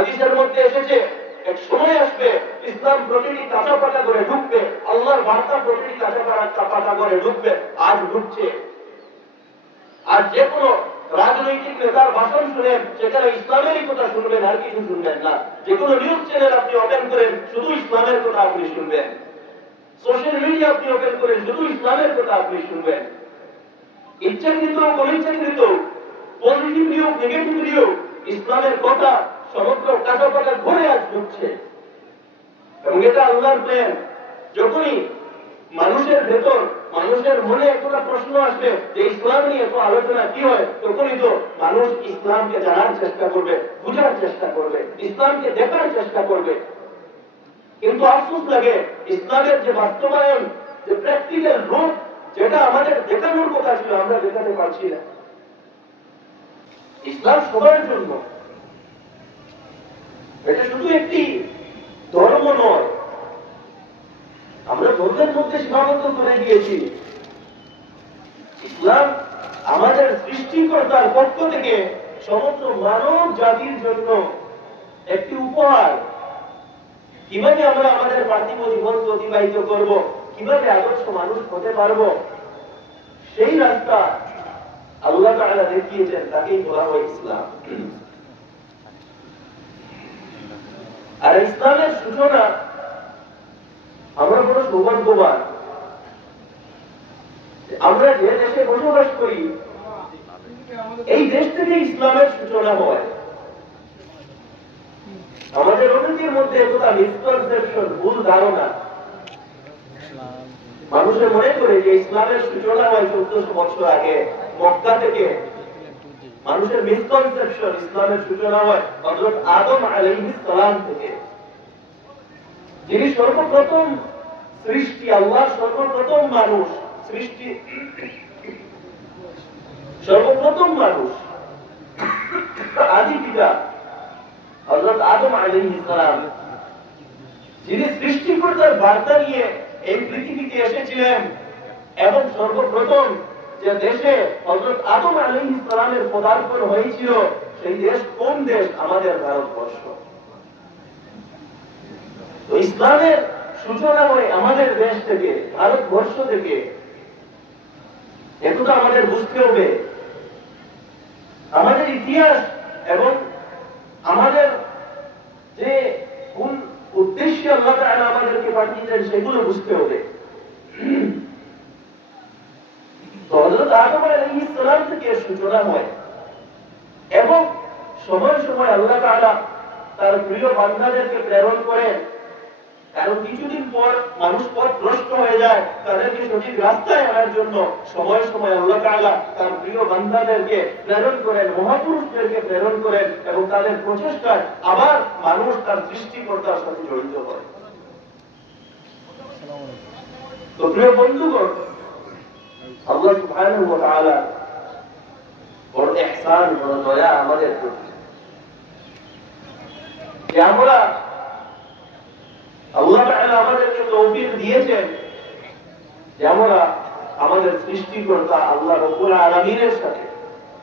হাদিসের মধ্যে এসেছে এক সময় আসবে ইসলাম প্রতিটি কাঁচা পাতা করে ঢুকবে, আল্লাহর বার্তা প্রতিটি কাঁচা পাতা করে ঢুকবে। আজ ঢুকছে। আর যে কোনো রাজনৈতিক নেতার ভাষণ শুনেন, সেখানে ইসলামেরই কথা শুনবেন, আর কিছু শুনবেন না। যে কোনো নিউজ চ্যানেল আপনি ওপেন করেন, শুধু ইসলামের কথা আপনি শুনবেন। সোশ্যাল মিডিয়া আপনি ওপেন করেন, শুধু ইসলামের কথা আপনি শুনবেন। ইচ্ছাকৃত অনিচ্ছাকৃত, পজিটিভ নিয়োগ নেগেটিভ নিয়োগ, ইসলামের কথা সমগ্র কাঁচাপাতা ঘুরে আজ ঢুকছে। এবং এটা আল্লাহর প্ল্যান। যখনই মানুষের ভেতর, মানুষের মনে একটা প্রশ্ন আসবে যে ইসলাম নিয়ে এত আলোচনা কি হয়, তখনই তো মানুষ ইসলামকে জানার চেষ্টা করবে, বুঝার চেষ্টা করবে, ইসলামকে দেখার চেষ্টা করবে। কিন্তু আফসোস লাগে, ইসলামের যে বাস্তবায়ন, যে প্র্যাকটিক্যাল রূপ, যেটা আমাদের দেখানোর কথা ছিল, আমরা দেখাতে পারছি না। ইসলাম সবার জন্য, এটা শুধু একটি ধর্ম নয়। আমরা ধর্মের মধ্যে সীমাবদ্ধ করে দিয়েছি। ইসলাম আমাদের সৃষ্টিকর্তার পক্ষ থেকে সমগ্র মানব জাতির জন্য একটি উপহার। কিভাবে আমরা আমাদের পার্থিব জীবন অতিবাহিত করব, কিভাবে আদর্শ মানুষ হতে পারবো, সেই রাস্তা আল্লাহ তাআলা দেখিয়েছেন, তাকেই বলা হয় ইসলাম। আর ইসলামের সূচনা, আমরা বড় সৌভাগ্যবান, আমরা যে দেশে বসবাস করি, এই দেশ থেকে ইসলামের সূচনা হয়। আমাদের অনেকের মধ্যে একতা মিসকনসেপশন, ভুল ধারণা। মানুষের মনে করে যে ইসলামের সূচনা হয় 1400 বছর আগে মক্কা থেকে। মানুষের মিসকনসেপশন, ইসলামের সূচনা হয় হযরত আদম আলাইহিস সালাম থেকে, যিনি সর্বপ্রথম সৃষ্টি, আল্লাহর সর্বপ্রথম মানুষ সৃষ্টি, সর্বপ্রথম মানুষ, আদি পিতা হযরত আদম আলাইহিস সালাম, যিনি সৃষ্টিকর্তার বার্তা নিয়ে এই পৃথিবীতে এসেছিলেন। এবং সর্বপ্রথম যে দেশে হযরত আদম আলাইহিস সালামের পদার্পণ হয়েছিল, সেই দেশ কোন দেশ? আমাদের ভারতবর্ষ। তো ইসলামের সূচনা হয় আমাদের দেশ থেকে, ভারতবর্ষ থেকে। একথা আমাদের বুঝতে হবে। আমাদের ইতিহাস এবং আমাদের যে কোন উদ্দেশ্যে আল্লাহ তাআলা আমাদেরকে পাঠিয়েছেন, সেগুলো বুঝতে হবে। তো হযরত আদম আলাইহিস সালাম থেকে সূচনা হয়। এবং সময় সময় আল্লাহ তাআলা তার প্রিয় বান্দাদেরকে প্রেরণ করেন। কারণ কিছুদিন পর মানুষ পথভ্রষ্ট হয়ে যায়, তাদেরকে সঠিক রাস্তায় আনার জন্য সময় সময় আল্লাহ তাআলা তার প্রিয় বান্দাদেরকে প্রেরণ করেন, মহাপুরুষদেরকে প্রেরণ করেন, এবং তাদের প্রচেষ্টায় আবার মানুষ তার সৃষ্টিকর্তার সাথে জড়িত হয়। তো প্রিয় বন্ধুগণ, আল্লাহ সুবহানাহু ওয়া তাআলা বড় ইহসান, বড় দয়া আমাদের প্রতি, যে আমরা আল্লাহ তাআলা আমাদেরকে তৌফিক দিয়েছেন যে আমরা আমাদের সৃষ্টিকর্তা আল্লাহ রাব্বুল আলামিনের সাথে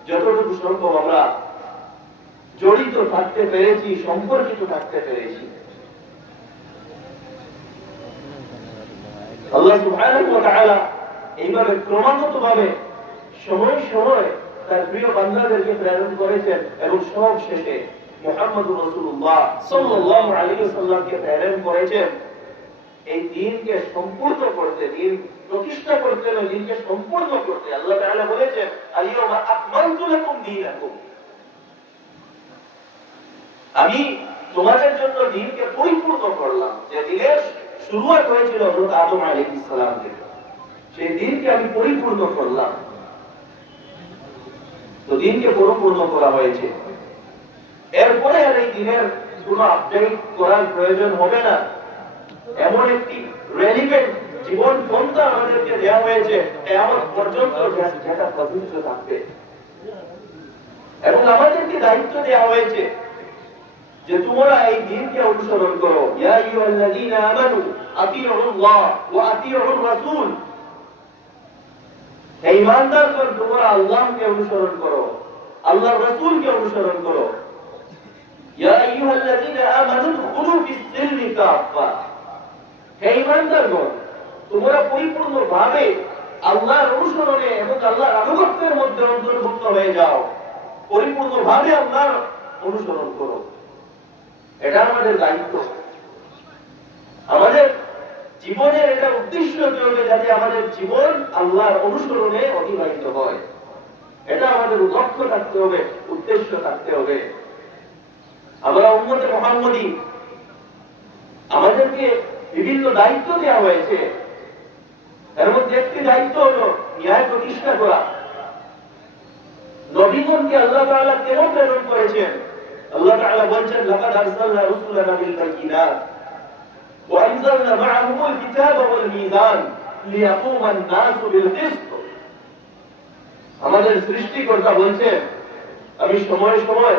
যতটুকু সম্ভব আমরা জড়িত থাকতে পেরেছি, সম্পর্কিত থাকতে পেরেছি। আল্লাহ সুবহানাহু ওয়া তাআলা এইভাবে ক্রমাগতভাবে সময় সময় তার প্রিয় বান্দাদেরকে প্রেরণ করেছেন, এবং সব শেষে মুহাম্মদুর রাসূলুল্লাহ সাল্লাল্লাহু আলাইহি ওয়াসাল্লামকে প্রেরণ করেছেন এই দ্বীনকে সম্পূর্ণ করতে, দ্বীন প্রতিষ্ঠা করতে, দ্বীনকে সম্পূর্ণ করতে। আল্লাহ তাআলা বলেছেন, আল-ইয়াওমা আকমালতু লাকুম দীনাকুম, আমি তোমাদের জন্য দ্বীনকে পরিপূর্ণ করলাম। যে দ্বীনের শুরুয়াত হয়েছিল হযরত আদম আলাইহিস সালাম থেকে, সেই দ্বীনকে আমি পরিপূর্ণ করলাম। তো দ্বীনকে পরিপূর্ণ করা হয়েছে। এরপরে আর এই দ্বীনের কোনো আপডেট করার প্রয়োজন হবে না। এমন একটি রেলিভেন্ট জীবন পন্থা আমাদেরকে দেওয়া হয়েছে কিয়ামত পর্যন্ত, যেটা প্রযোজ্য থাকবে। এবং আমাদেরকে দায়িত্ব দেওয়া হয়েছে যে তোমরা এই দ্বীনকে অনুসরণ করো। ইয়া আইয়ুহাল্লাযীনা আমানু আতিউল্লাহ ওয়া আতিউর রাসূল, হে ঈমানদারগণ, তোমরা আল্লাহকে অনুসরণ করো, আল্লাহর রাসূলকে অনুসরণ করো। ইয়া আইয়ুহাল্লাযীনা আমানু দুখুলু ফিস-সিলমি কাফা, হে ঈমানদারগণ, তোমরা পরিপূর্ণভাবে আল্লাহর অনুসরণে এবং আল্লাহর আনুগত্যের মধ্যে অন্তর্ভুক্ত হয়ে যাও, পরিপূর্ণভাবে আল্লাহর অনুসরণ করো। এটা আমাদের দায়িত্ব। আমাদের জীবনের এটা উদ্দেশ্য হতে হবে যাতে আমাদের জীবন আল্লাহর অনুসরণে অতিবাহিত হয়। এটা আমাদের লক্ষ্য থাকতে হবে, উদ্দেশ্য থাকতে হবে। আমরা উম্মতে মুহাম্মদী, আমাদেরকে বিভিন্ন দায়িত্ব দেওয়া হয়েছে। এর মধ্যে একটি দায়িত্ব হলো ন্যায় প্রতিষ্ঠা করা। নবীগণকে আল্লাহ তাআলা কেন প্রেরণ করেছেন? আল্লাহ তাআলা বলেছেন, লাকাদ আরসালনা রুসুলানা বিল বায়িনাত ওয়া আনজালনা মা'আহুমুল কিতাবা ওয়াল মিজান লিয়াকুমান নাসু বিল কিসত। আমাদের সৃষ্টিকর্তা বলেছেন, আমি সময় সময়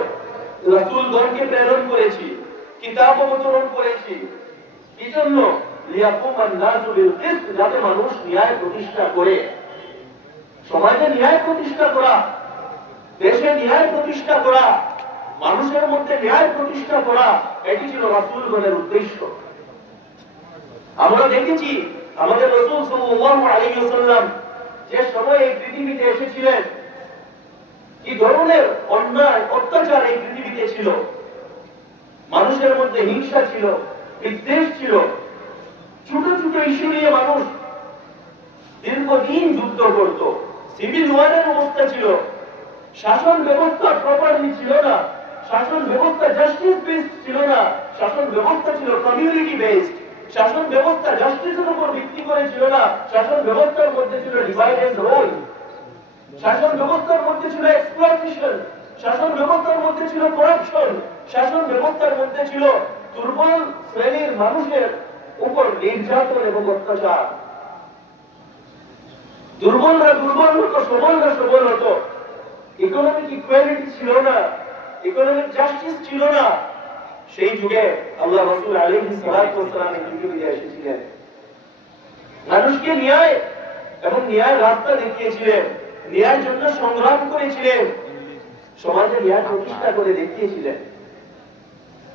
রাসূলগণকে প্রেরণ করেছি, কিতাব অবতরণ করেছি। কি জন্য? লিয়াকুমান নাসু বিল কিসত, যাতে মানুষ ন্যায় প্রতিষ্ঠা করে। সমাজে ন্যায় প্রতিষ্ঠা করা, দেশে ন্যায় প্রতিষ্ঠা করা, মানুষের মধ্যে ন্যায় প্রতিষ্ঠা করা, এটি ছিল রাসূলগণের উদ্দেশ্য। আমরা দেখেছি আমাদের রাসূল সাল্লাল্লাহু আলাইহি ওয়াসাল্লাম যে সময় এই পৃথিবীতে এসেছিলেন, কি ধরনের অন্যায় অত্যাচার এই পৃথিবীতে ছিল। মানুষের মধ্যে হিংসা ছিল, বিদ্বেষ ছিল, ছোট ছোট ইস্যু নিয়ে মানুষ দীর্ঘদিন যুদ্ধ করত। সিভিল ওয়ারের অবস্থা ছিল, শাসন ব্যবস্থা প্রপারলি ছিল না, শাসন ব্যবস্থা জাস্টিস বেসড ছিল না, শাসন ব্যবস্থা ছিল কমিউনিটি বেসড, শাসন ব্যবস্থা জাস্টিসের উপর ভিত্তি করে ছিল না, শাসন ব্যবস্থার মধ্যে ছিল ডিভাইড এন্ড রুল, শাসন ব্যবস্থার মধ্যে ছিল এক্সপ্লয়টেশন, শাসন ব্যবস্থার মধ্যে ছিল করাপশন, শাসন ব্যবস্থার মধ্যে ছিল দুর্বল শ্রেণীর মানুষের উপর নির্যাতন এবং অত্যাচার। দুর্বলরা দুর্বল হতো, সবলরা সবল হতো। ইকোনমিক ইকুয়ালিটি ছিল না, ইকোনমিক জাস্টিস ছিল না। সেই যুগে আল্লাহ রাসূল আলাইহিস সালাতু ওয়াস সালাম এই পৃথিবীতে এসেছিলেন, মানুষকে ন্যায় এবং ন্যায় রাস্তা দেখিয়েছিলেন, ন্যায়ের জন্য সংগ্রাম করেছিলেন, সমাজে ন্যায় প্রতিষ্ঠা করে দেখিয়েছিলেন।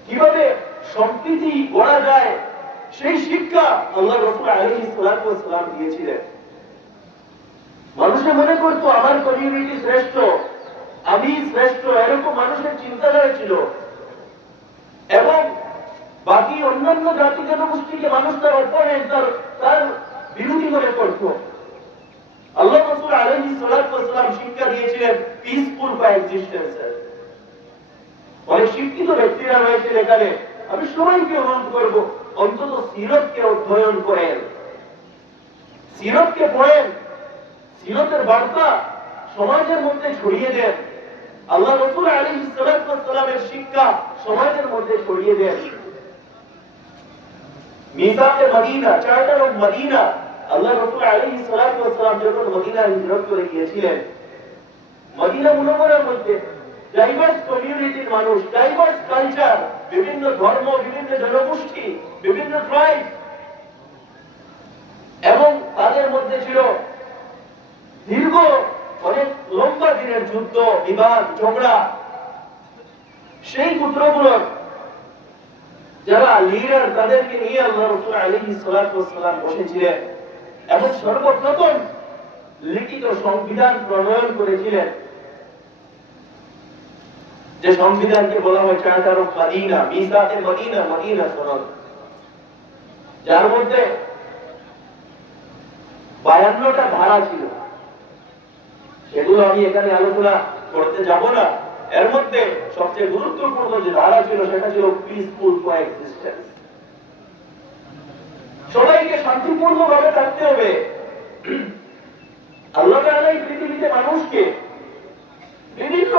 কিভাবে সম্প্রীতি গড়া যায় সেই শিক্ষা আল্লাহ রাসূল আলাইহিস সালাতু ওয়াস সালাম দিয়েছিলেন। মানুষে মনে করতো আমার কমিউনিটি শ্রেষ্ঠ, আমি শ্রেষ্ঠ, এরকম মানুষের চিন্তাধারা ছিল। এবং বাকি অন্যান্য জাতি জনগোষ্ঠীকে মানুষ তার অপোনেন্ট, তার বিরোধী মনে করত। আল্লাহ রাসূল আলাইহিস সালাতু ওয়াস সালাম শিক্ষা দিয়েছিলেন পিসফুল কোএক্সিস্টেন্সের। অনেক শিক্ষিত ব্যক্তিরা রয়েছেন এখানে, আমি সবাইকে অনুরোধ করব অন্তত সিরতকে অধ্যয়ন করেন, সিরতকে পড়েন, সিরতের বার্তা সমাজের মধ্যে ছড়িয়ে দেন। আল্লাহ রাসূল আলাইহিস সালাতু ওয়াস সালামের শিক্ষা সমাজের মধ্যে ছড়িয়ে দেন। মিসাকে মদিনা, চার্টার অফ মদিনা, আল্লাহ রাসূল আলাইহিস সালাতু ওয়াস সালাম যখন মদিনা হিজরত করে গিয়েছিলেন, মদিনা মুনাওয়ারার মধ্যে ডাইভার্স কমিউনিটির মানুষ, ডাইভার্স কালচার, বিভিন্ন ধর্ম, বিভিন্ন জনগোষ্ঠী, বিভিন্ন ট্রাইব, এবং তাদের মধ্যে ছিল দীর্ঘ অনেক লম্বা দিনের যুদ্ধ, বিবাদ, ঝগড়া। সেই পুত্রগুলোর যারা লিডার, তাদেরকে নিয়ে আল্লাহ রাসূল আলাইহিস সালাতু ওয়াস সালাম বসেছিলেন এবং সর্বপ্রথম লিখিত সংবিধান প্রণয়ন করেছিলেন, যে সংবিধানকে বলা হয় চার্টার অফ মদিনা, মিসাকে মদিনা, মদিনা সনদ, যার মধ্যে 52টা ধারা ছিল। সেগুলো আমি এখানে আলোচনা করতে যাব না। এর মধ্যে সবচেয়ে গুরুত্বপূর্ণ যে ধারা ছিল সেটা ছিল পিসফুল কোএক্সিস্টেন্স। সবাইকে শান্তিপূর্ণভাবে থাকতে হবে। আল্লাহ তাআলা এই পৃথিবীতে মানুষকে বিভিন্ন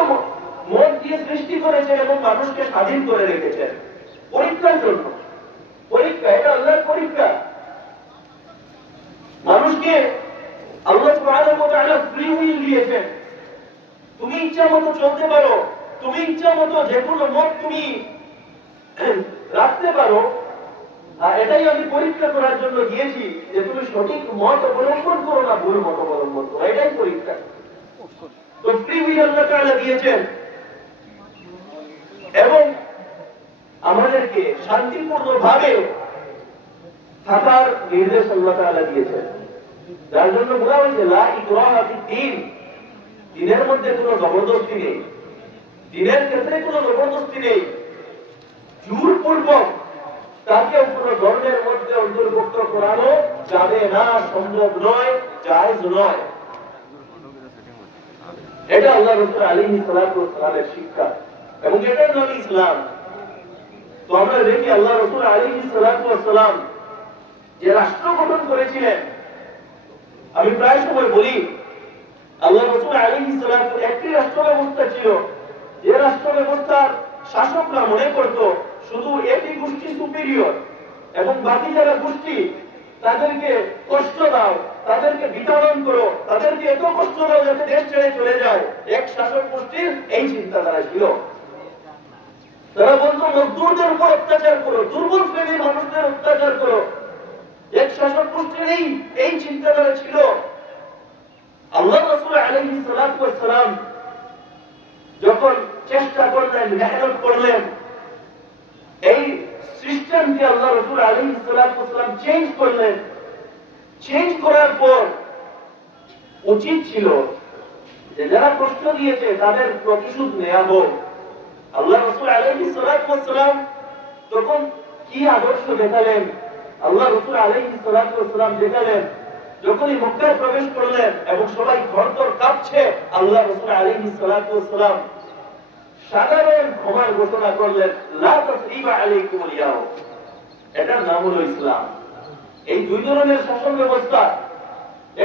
মত দিয়ে সৃষ্টি করেছেন এবং মানুষকে স্বাধীন করে রেখেছেন পরীক্ষার জন্য। পরীক্ষা, এটা আল্লাহর পরীক্ষা। মানুষকে আল্লাহ সুবহানাহু ওয়া তাআলা ফ্রি উইল দিয়েছেন। তুমি ইচ্ছা মতো চলতে পারো, তুমি ইচ্ছা মতো যে কোনো মত তুমি রাখতে পারো। আর এটাই আমি পরীক্ষা করার জন্য দিয়েছি যে তুমি সঠিক মত অবলম্বন করো না ভুল মত অবলম্বন করো, এটাই পরীক্ষা। তো ফ্রি উইল আল্লাহ তাআলা দিয়েছেন এবং আমাদেরকে শান্তিপূর্ণভাবে থাকার নির্দেশ আল্লাহ তাআলা দিয়েছেন। যার জন্য বলা হয়েছে লা ইকরাহা ফিদ্দীন, দ্বীনের মধ্যে কোনো জবরদস্তি নেই, দ্বীনের ক্ষেত্রে কোনো জবরদস্তি নেই। জোরপূর্বক তাকে কোনো ধর্মের মধ্যে অন্তর্ভুক্ত করানো যাবে না, সম্ভব নয়, জায়েজ নয়। এটা আল্লাহ রাসূল আলাইহিস সালাতু ওয়াস সালামের শিক্ষা এবং এটার নাম ইসলাম। তো আমরা দেখি আল্লাহ রাসূল আলাইহিস সালাতু ওয়াস সালাম যে রাষ্ট্র গঠন করেছিলেন, আমি প্রায় সময় বলি আল্লাহ রাসূল আলাইহিস সালাতু একটি রাষ্ট্র ব্যবস্থা ছিল, যে রাষ্ট্র ব্যবস্থার শাসকরা মনে করত শুধু একটি গোষ্ঠী সুপিরিয়র এবং বাকি যারা গোষ্ঠী তাদেরকে কষ্ট দাও, তাদেরকে বিতাড়ন করো, তাদেরকে এত কষ্ট দাও যাতে দেশ ছেড়ে চলে যায়। এক শাসক গোষ্ঠীর এই চিন্তাধারা ছিল। তারা বলতো মজদুরদের উপর অত্যাচার করো, দুর্বল শ্রেণীর মানুষদের অত্যাচার করো। এক শাসক গোষ্ঠীর এই চিন্তাধারা ছিল। আল্লাহ রাসূল আলাইহিস সালাতু ওয়াস সালাম যখন চেষ্টা করলেন, মেহনত করলেন, এই সিস্টেমকে আল্লাহ রাসূল আলাইহিস সালাতু ওয়াস সালাম চেঞ্জ করলেন। চেঞ্জ করার পর উচিত ছিল যে যারা কষ্ট দিয়েছে তাদের প্রতিশোধ নেওয়া হোক। আল্লাহ রাসূল আলাইহিস সালাতু ওয়াস সালাম তখন কি আদর্শ দেখালেন? আল্লাহ রাসূল আলাইহিস সালাতু ওয়াস সালাম দেখালেন যখনই মক্কায় প্রবেশ করলেন এবং সবাই থরথর কাঁপছে, আল্লাহ রাসূল আলাইহিস সালাতু ওয়াস সালাম সাধারণ ক্ষমার ঘোষণা করলেন, লা তাসরিবা আলাইকুমুল ইয়াউম। এটার নাম হলো ইসলাম। এই দুই ধরনের শাসন ব্যবস্থা,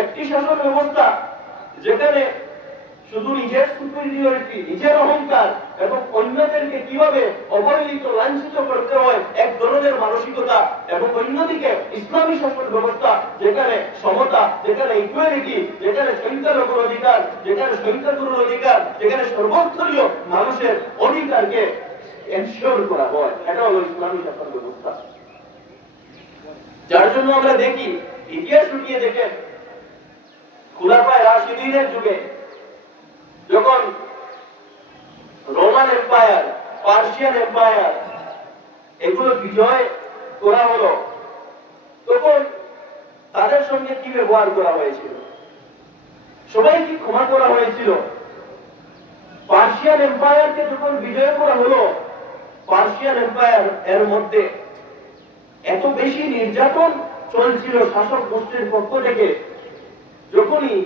একটি শাসন ব্যবস্থা যেখানে শুধু নিজের সুপিরিয়রিটি, নিজের অহংকার এবং অন্যদেরকে কিভাবে অবহেলিত, লাঞ্ছিত করতে হয় এক ধরনের মানসিকতা, এবং অন্যদিকে ইসলামী শাসন ব্যবস্থা যেখানে সমতা, যেখানে ইকুয়ালিটি, যেখানে সংখ্যালঘুর অধিকার, যেখানে সংখ্যাগুরুর অধিকার, যেখানে সর্বস্তরীয় মানুষের অধিকারকে এনশিওর করা হয়। এটা হলো ইসলামী শাসন ব্যবস্থা। যার জন্য আমরা দেখি, ইতিহাস উঠিয়ে দেখেন, খুলাফায়ে রাশিদিনের যুগে যখন রোমান এম্পায়ার, পার্সিয়ান এম্পায়ার এগুলো বিজয় করা হলো, তখন তাদের সঙ্গে কি ব্যবহার করা হয়েছিল? সবাইকে ক্ষমা করা হয়েছিল। পার্সিয়ান এম্পায়ারকে যখন বিজয় করা হলো, পার্সিয়ান এম্পায়ার এর মধ্যে এত বেশি নির্যাতন চলছিল শাসক গোষ্ঠীর পক্ষ থেকে, যখনই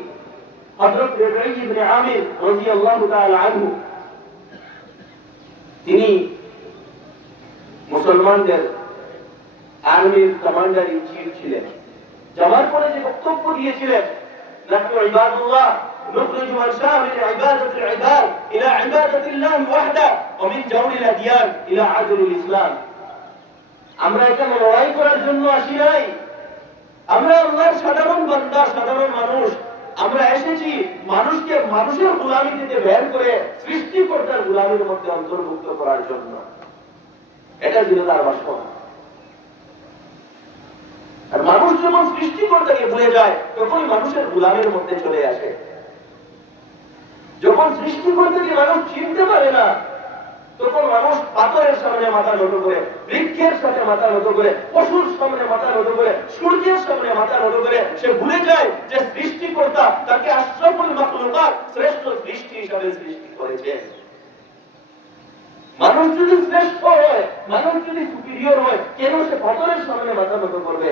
হযরত রবীঈ ইবনে আমির রাদিয়াল্লাহু তাআলা আনহু তিনি মুসলমানদের আর্মির কমান্ডার ইন চিফ ছিলেন, যাওয়ার পরে যে বক্তব্য দিয়েছিলেন, নাহনু ইবাদুল্লাহ নুখরিজু মান শা'a মিন ইবাদাতিল ইবাদ ইলা ইবাদাতিল্লাহ ওয়াহদা ওয়া মিন জাওরিল আদিয়ান ইলা আদলিল ইসলাম। আমরা এখানে লড়াই করার জন্য আসি নাই, আমরা আল্লাহর সাধারণ বান্দা, সাধারণ মানুষ। আমরা এসেছি মানুষকে মানুষের গোলামি থেকে বের করে সৃষ্টিকর্তার গোলামির মধ্যে অন্তর্ভুক্ত করার জন্য। এটা ছিল তার বাস্তব। আর মানুষ যখন সৃষ্টিকর্তাকে ভুলে যায় তখনই মানুষের গোলামের মধ্যে চলে আসে। যখন সৃষ্টিকর্তাকে মানুষ চিনতে পারে না, তখন মানুষ পাথরের সামনে মাথা নত করে, বৃক্ষের সাথে মাথা নত করে, পশুর সামনে মাথা নত করে, সূর্যের সামনে মাথা নত করে, সে ভুলে যায় যে সৃষ্টিকর্তা তাকে আশরাফুল মাখলুকাত, শ্রেষ্ঠ সৃষ্টি হিসাবে সৃষ্টি করেছেন। মানুষ যদি শ্রেষ্ঠ হয়, মানুষ যদি সুপিরিয়র হয়, কেন সে পাথরের সামনে মাথা নত করবে?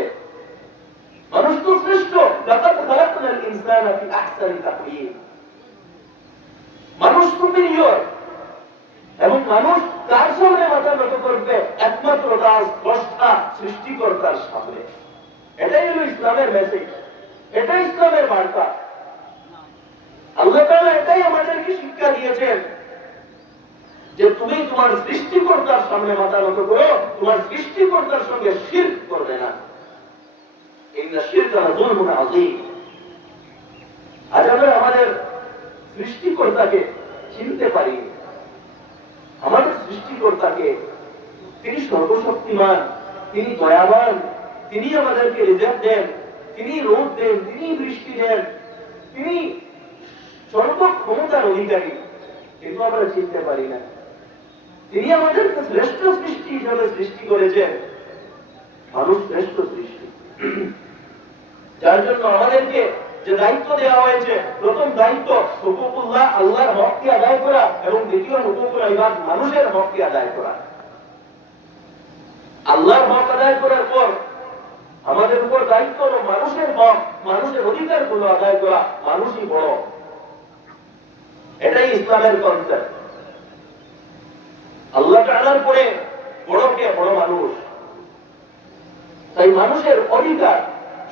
মানুষ তো শ্রেষ্ঠ। লাকাদ খালাকনাল ইনসানা ফি আহসানি তাকওয়িম। মানুষ সুপিরিয়র এবং মানুষ কার সামনে মাথা নত করবে? একমাত্র তার স্রষ্টা সৃষ্টিকর্তার সামনে। এটাই হলো ইসলামের মেসেজ, এটাই ইসলামের বার্তা। আল্লাহ তাআলা এটাই আমাদেরকে শিক্ষা দিয়েছেন যে তুমি তোমার সৃষ্টিকর্তার সামনে মাথা নত করো, তোমার সৃষ্টিকর্তার সঙ্গে শিরক করবে না। ইন্না শিরকা লাযুলমুন আযীম। আজ আমরা আমাদের সৃষ্টিকর্তাকে চিনতে পারি। আমাদের সৃষ্টিকর্তাকে, তিনি সর্বশক্তিমান, তিনি দয়াবান, তিনি আমাদেরকে রিজিক দেন, তিনি রোদ দেন, তিনি বৃষ্টি দেন, তিনি সর্বক্ষমতার অধিকারী, কিন্তু আমরা চিনতে পারি না। তিনি আমাদেরকে শ্রেষ্ঠ সৃষ্টি হিসাবে সৃষ্টি করেছেন। মানুষ শ্রেষ্ঠ সৃষ্টি, যার জন্য আমাদেরকে যে দায়িত্ব দেওয়া হয়েছে, প্রথম দায়িত্ব হুকুকুল্লাহ, আল্লাহর হককে আদায় করা, এবং দ্বিতীয় হুকুকুল ইবাদ, মানুষের হককে আদায় করা। আল্লাহর হক আদায় করার পর আমাদের উপর দায়িত্ব হলো মানুষের হক, মানুষের অধিকার গুলো আদায় করা। মানুষই বড়, এটাই ইসলামের কনসেপ্ট। আল্লাহ তাআলার পরে বড়কে বড় মানুষ। তাই মানুষের অধিকার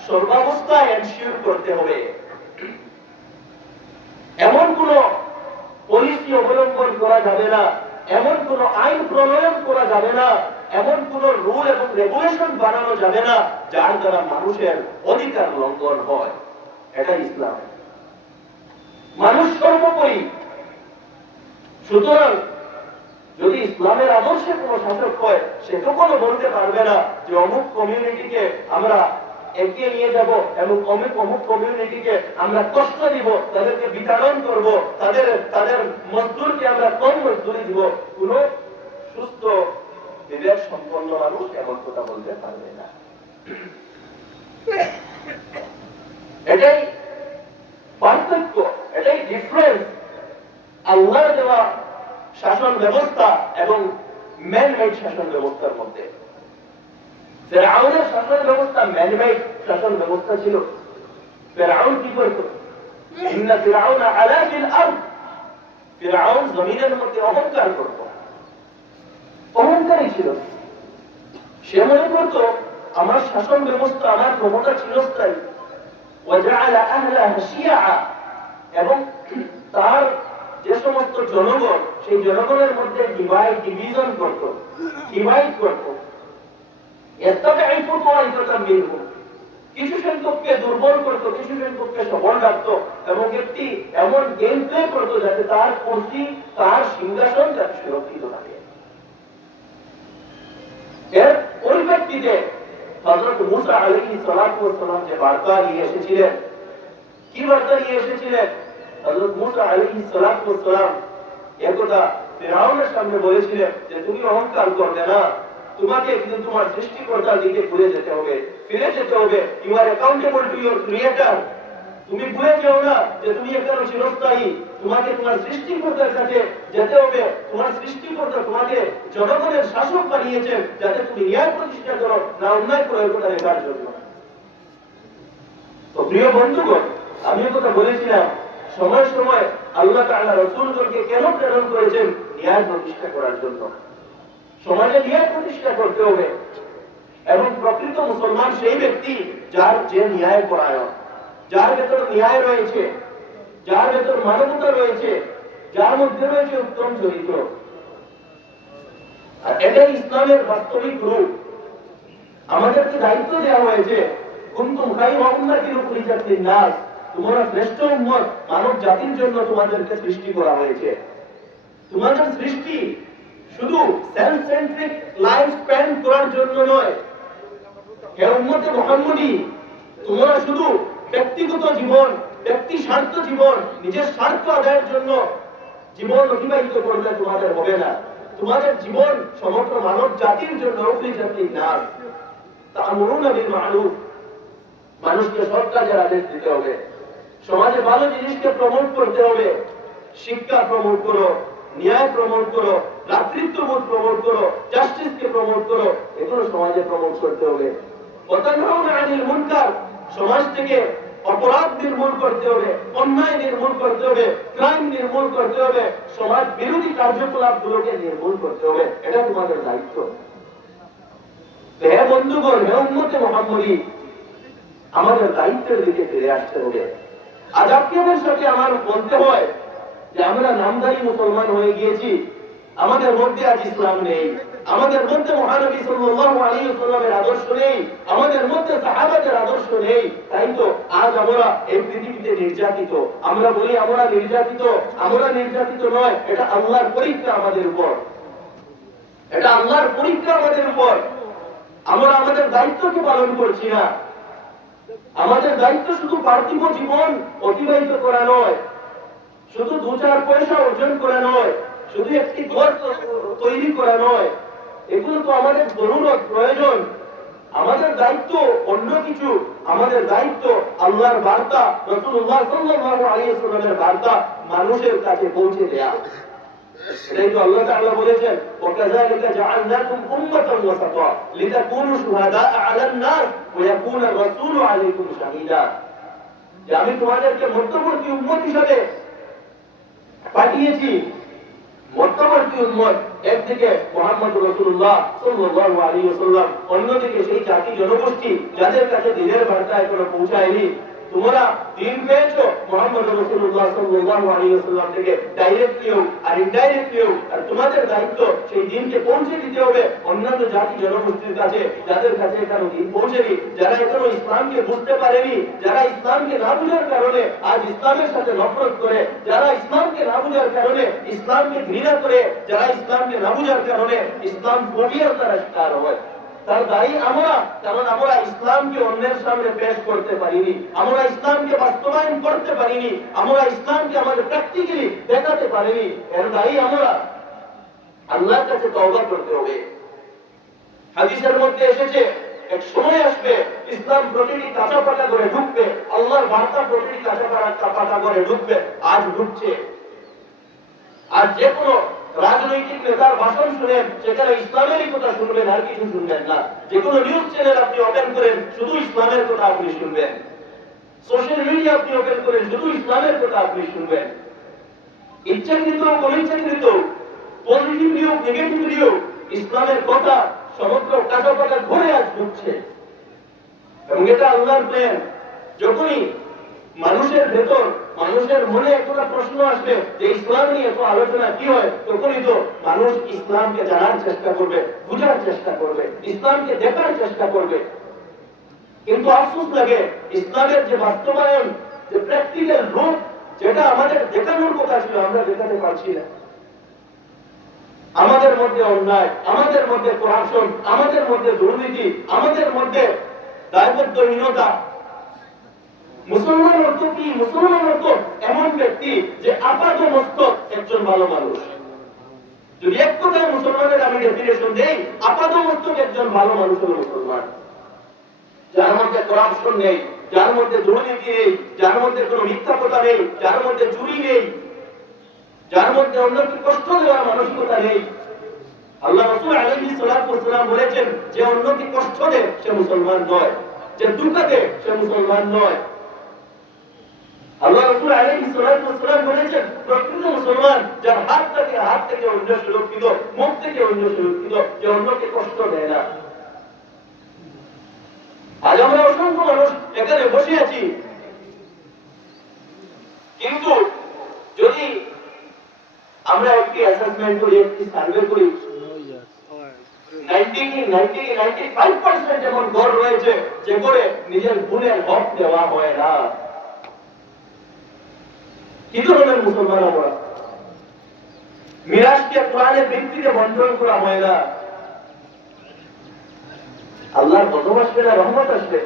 সর্বাবস্থায় এনশিওর করতে হবে। এমন কোন পলিসি অবলম্বন করা যাবে না, এমন কোন আইন প্রণয়ন করা যাবে না, এমন কোন রুল এবং রেগুলেশন বানানো যাবে না যার দ্বারা মানুষের অধিকার লঙ্ঘন হয়। এটা ইসলাম। মানুষ সর্বোপরি। সুতরাং যদি ইসলামের আদর্শে কোন শাসক হয়, সে কখনো বলতে পারবে না যে অমুক কমিউনিটিকে আমরা এগিয়ে নিয়ে যাব এবং অমুক কমিউনিটিকে আমরা কষ্ট দিব, তাদেরকে বিতাড়ন করব, তাদের মজদুরকে আমরা কম মজদুরি দিব। কোন সুস্থ বিবেক সম্পন্ন মানুষ এমন কথা বলতে পারবে না। এটাই পার্থক্য, এটাই ডিফারেন্স আল্লাহর দেওয়া শাসন ব্যবস্থা এবং ম্যান মেড শাসন ব্যবস্থার মধ্যে। ফিরআউনের শাসন ব্যবস্থা ম্যান মেড শাসন ব্যবস্থা ছিল। ফিরআউন কি করত? ইন্না ফিরআউনা আলা ফিল আরদ, ফিরআউন জমিনের মধ্যে অহংকার করত, অহংকারী ছিল। সে মনে করত আমার শাসন ব্যবস্থা, আমার ক্ষমতা চিরস্থায়ী। ওয়াজআলা আহলাহা শিয়া, এবং তার যে সমস্ত জনগণ, সেই জনগণের মধ্যে ডিভিশন করত, ডিভাইড করত। কিছু সংখ্যককে দুর্বল করত, কিছু সংখ্যককে সবল রাখত, এবং একটি এমন গেম প্লে করত যাতে তার কুর্সি, তার সিংহাসন যাতে সুরক্ষিত থাকে। এর পরিপ্রেক্ষিতে হযরত মুসা আলাইহিস সালাতু ওয়াস সালাম যে বার্তা নিয়ে এসেছিলেন, কি বার্তা নিয়ে এসেছিলেন? হযরত মুসা আলাইহিস সালাতু ওয়াস সালাম একদা ফিরআউনের সামনে বলেছিলেন যে তুমি অহংকার করবে না, তোমাকে কিন্তু তোমার সৃষ্টিকর্তার দিকে ঘুরে যেতে হবে, ফিরে যেতে হবে। You are accountable to your creator. তুমি ভুলে যেও না যে তুমি এখানে চিরস্থায়ী, তোমাকে তোমার সৃষ্টিকর্তার কাছে যেতে হবে। তোমার সৃষ্টিকর্তা তোমাকে জনগণের শাসক বানিয়েছেন যাতে তুমি ন্যায় প্রতিষ্ঠা করো, না অন্যায় প্রয়োগ করা দেখার জন্য। তো প্রিয় বন্ধুগণ, আমি কথা বলেছিলাম, সময় সময় আল্লাহ তাআলা রাসূলগণকে কেন প্রেরণ করেছেন? ন্যায় প্রতিষ্ঠা করার জন্য। সমাজে ন্যায় প্রতিষ্ঠা করতে হবে, এবং প্রকৃত মুসলমান সেই ব্যক্তি যার যে ন্যায় পরায়ণ, যার ভেতর ন্যায় রয়েছে, যার ভেতর মানবতা রয়েছে, যার মধ্যে রয়েছে উত্তম চরিত্র। আর এটাই ইসলামের বাস্তবিক রূপ। আমাদেরকে দায়িত্ব দেওয়া হয়েছে, কুনতুম খায়রা উম্মাতিন উখরিজাত লিন-নাস, তোমরা শ্রেষ্ঠ উম্মত, মানব জাতির জন্য তোমাদেরকে সৃষ্টি করা হয়েছে। তোমাদের সৃষ্টি শুধু সেলফ সেন্ট্রিক লাইফ স্প্যান করার জন্য নয়। হে উম্মতে মুহাম্মদী, তোমরা শুধু ব্যক্তিগত জীবন, ব্যক্তি স্বার্থ জীবন, নিজের স্বার্থ আদায়ের জন্য জীবন অতিবাহিত করলে তোমাদের হবে না। তোমাদের জীবন সমগ্র মানব জাতির জন্য উখরিজাত লিন-নাস, তা'মুরুনা বিল মা'রুফ, মানুষকে সৎ কাজের আদেশ দিতে হবে, সমাজে ভালো জিনিসকে প্রমোট করতে হবে। শিক্ষা প্রমোট করো, ন্যায় প্রমোট করো, ভ্রাতৃত্ববোধ প্রমোট করো, জাস্টিসকে প্রমোট করো, এগুলো সমাজে প্রমোট করতে হবে। ওয়াতানহাউনা আনিল মুনকার, সমাজ থেকে অপরাধ নির্মূল করতে হবে, অন্যায় নির্মূল করতে হবে, ক্রাইম নির্মূল করতে হবে, সমাজ বিরোধী কার্যকলাপগুলোকে নির্মূল করতে হবে। এটা তোমাদের দায়িত্ব। হে বন্ধুগণ, হে উম্মতে মুহাম্মদী, আমাদের দায়িত্বের দিকে ফিরে আসতে হবে। আজ আপনাদের সাথে আমার বলতে হয় যে আমরা নামধারী মুসলমান হয়ে গিয়েছি, আমাদের মধ্যে আজ ইসলাম নেই, আমাদের মধ্যে মহানবী সাল্লাল্লাহু আলাইহি ওয়াসাল্লামের আদর্শ নেই, আমাদের মধ্যে সাহাবাদের আদর্শ নেই। তাই তো আজ আমরা এই পৃথিবীতে নির্যাতিত। আমরা বলি আমরা নির্যাতিত, আমরা নির্যাতিত নয়, এটা আল্লাহর পরীক্ষা আমাদের উপর, এটা আল্লাহর পরীক্ষা আমাদের উপর। আমরা আমাদের দায়িত্বকে পালন করছি না। আমাদের দায়িত্ব শুধু পার্থিব জীবন অতিবাহিত করা নয়, শুধু 2-4 পয়সা অর্জন করা নয়, শুধু একটি ঘর তৈরি করা নয়, এগুলো তো আমাদের জরুরত, প্রয়োজন। আমাদের দায়িত্ব অন্য কিছু, আমাদের দায়িত্ব আল্লাহর বার্তা, রাসূলুল্লাহ সাল্লাল্লাহু আলাইহি ওয়াসাল্লামের বার্তা মানুষের কাছে পৌঁছে দেয়া। এটাই তো আল্লাহ তাআলা বলেছেন, ওয়াকাযালিকা জাআলনাকুম উম্মাতান ওয়াসাতা লিতাকুনু শুহাদাআ আলান নাস ওয়া ইয়াকুনা রাসূলু আলাইকুম শাহীদা। যে আমি তোমাদেরকে মধ্যবর্তী উম্মত হিসেবে পাঠিয়েছি। মধ্যবর্তী উম্মত, একদিকে মুহাম্মদ রাসূলুল্লাহ সাল্লাল্লাহু আলাইহি ওয়াসাল্লাম, অন্যদিকে সেই জাতি জনগোষ্ঠী যাদের কাছে দ্বীনের বার্তা এখনো পৌঁছায়নি। তোমরা দ্বীন পেয়েছো মুহাম্মদ রাসূলুল্লাহ সাল্লাল্লাহু আলাইহি ওয়াসাল্লাম থেকে, ডাইরেক্টলিও আর ইনডাইরেক্টলিও। আর তোমাদের দায়িত্ব সেই দ্বীনকে পৌঁছে দিতে হবে অন্যান্য জাতি জনগোষ্ঠীর কাছে, যাদের কাছে এখনো দ্বীন পৌঁছেনি, যারা এখনো ইসলামকে বুঝতে পারেনি, যারা ইসলামকে না বুঝার কারণে আজ ইসলামের সাথে নফরত করে, যারা ইসলামকে না বুঝার কারণে ইসলামকে ঘৃণা করে, যারা ইসলামকে না বুঝার কারণে ইসলাম ফোবিয়ার তারা শিকার হয়। তার দায়ী আমরা, কারণ আমরা ইসলামকে অন্যের সামনে পেশ করতে পারিনি, আমরা ইসলামকে বাস্তবায়ন করতে পারিনি, আমরা ইসলামকে আমাদের প্র্যাকটিক্যালি দেখাতে পারিনি। এর দায়ী আমরা। আল্লাহর কাছে তওবা করতে হবে। হাদিসের মধ্যে এসেছে, এক সময় আসবে ইসলাম প্রতিটি কাঁচা পাকা করে ঢুকবে, আল্লাহর বার্তা প্রতিটি কাঁচা পাকা করে ঢুকবে। আজ ঢুকছে। আর যে কোনো রাজনৈতিক নেতার ভাষণ শুনেন, সেখানে ইসলামেরই কথা শুনবেন, আর কিছু শুনবেন না। যে কোনো নিউজ চ্যানেল আপনি ওপেন করেন, শুধু ইসলামের কথা আপনি শুনবেন। সোশ্যাল মিডিয়া আপনি ওপেন করেন, শুধু ইসলামের কথা আপনি শুনবেন। ইচ্ছাকৃত অনিচ্ছাকৃত, পজিটিভলি হোক নেগেটিভলি হোক, ইসলামের কথা সমগ্র কাঁচা পাকা ঘুরে আজ ঢুকছে। এবং এটা আল্লাহর প্ল্যান। যখনই মানুষের ভেতর, মানুষের মনে একটা প্রশ্ন আসবে যে ইসলাম নিয়ে এত আলোচনা কি হয়, তখনই তো মানুষ ইসলামকে জানার চেষ্টা করবে, বুঝার চেষ্টা করবে, ইসলামকে দেখার চেষ্টা করবে। কিন্তু আফসোস লাগে, ইসলামের যে বাস্তবায়ন, যে প্র্যাকটিক্যাল রূপ, যেটা আমাদের দেখানোর কথা ছিল, আমরা দেখাতে পারছি না। আমাদের মধ্যে অন্যায়, আমাদের মধ্যে করাপশন, আমাদের মধ্যে দুর্নীতি, আমাদের মধ্যে দায়বদ্ধহীনতা। মুসলমান অর্থ কি? মুসলমান অর্থ এমন ব্যক্তি যে আপাত মস্তক একজন ভালো মানুষ। যদি এক কথায় মুসলমানের আমি ডেফিনেশন দেই, আপাত মস্তক একজন ভালো মানুষ হল মুসলমান। যার মধ্যে করাপশন নেই, যার মধ্যে দুর্নীতি নেই, যার মধ্যে কোনো মিথ্যা কথা নেই, যার মধ্যে চুরি নেই, যার মধ্যে অন্যকে কষ্ট দেওয়ার মানসিকতা নেই। আল্লাহ রাসূল আলাইহিস সালাতু ওয়াস সালাম বলেছেন, যে অন্যকে কষ্ট দেয় সে মুসলমান নয়, যে দুঃখ দেয় সে মুসলমান নয়। আল্লাহ রাসূল আলাইহিস সালাতু ওয়াস সালাম বলেছেন, প্রকৃত মুসলমান যার হাত থেকে অন্য সুরক্ষিত, মুখ থেকে অন্য সুরক্ষিত, যে অন্যকে কষ্ট দেয় না। আজ আমরা অসংখ্য মানুষ এখানে বসে আছি, কিন্তু যদি আমরা একটি অ্যাসেসমেন্ট করি, একটি সার্ভে করি, 95% এমন ঘর রয়েছে যে ঘরে নিজের বোনের হক দেওয়া হয় না। কি ধরনের মুসলমান আমরা? মিরাজকে কোরআনের ভিত্তিতে বন্টন করা হয় না। আল্লাহর গজব আসবে না, রহমত আসবে।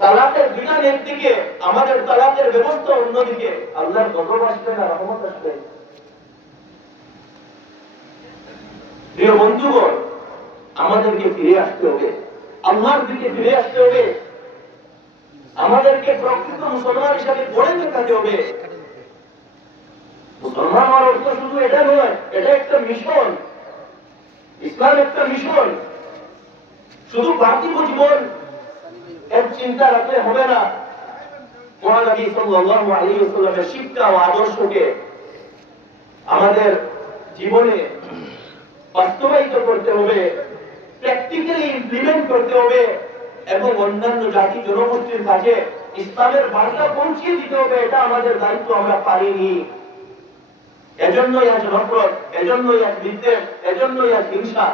তালাকের বিধান একদিকে, আমাদের তালাকের ব্যবস্থা অন্যদিকে। আল্লাহর গজব আসবে না, রহমত আসবে। প্রিয় বন্ধুগণ, আমাদেরকে ফিরে আসতে হবে, আল্লাহর দিকে ফিরে আসতে হবে। আমাদেরকে প্রকৃত মুসলমান হিসাবে গড়ে দেখাতে হবে। মুসলমান হওয়ার অর্থ শুধু এটা নয়, এটা একটা মিশন। ইসলাম একটা মিশন। শুধু পার্থিব জীবন এর চিন্তা রাখলে হবে না। মহানবী সাল্লাল্লাহু আলাইহি ওয়াসাল্লামের শিক্ষা ও আদর্শকে আমাদের জীবনে বাস্তবায়িত করতে হবে, প্র্যাকটিক্যালি ইমপ্লিমেন্ট করতে হবে, এবং অন্যান্য জাতি জনগোষ্ঠীর কাছে ইসলামের বার্তা পৌঁছিয়ে দিতে হবে। এটা আমাদের দায়িত্ব, আমরা পারিনি। এজন্যই আজ নফরত, এজন্যই আজ বিদ্বেষ, এজন্যই আজ হিংসা।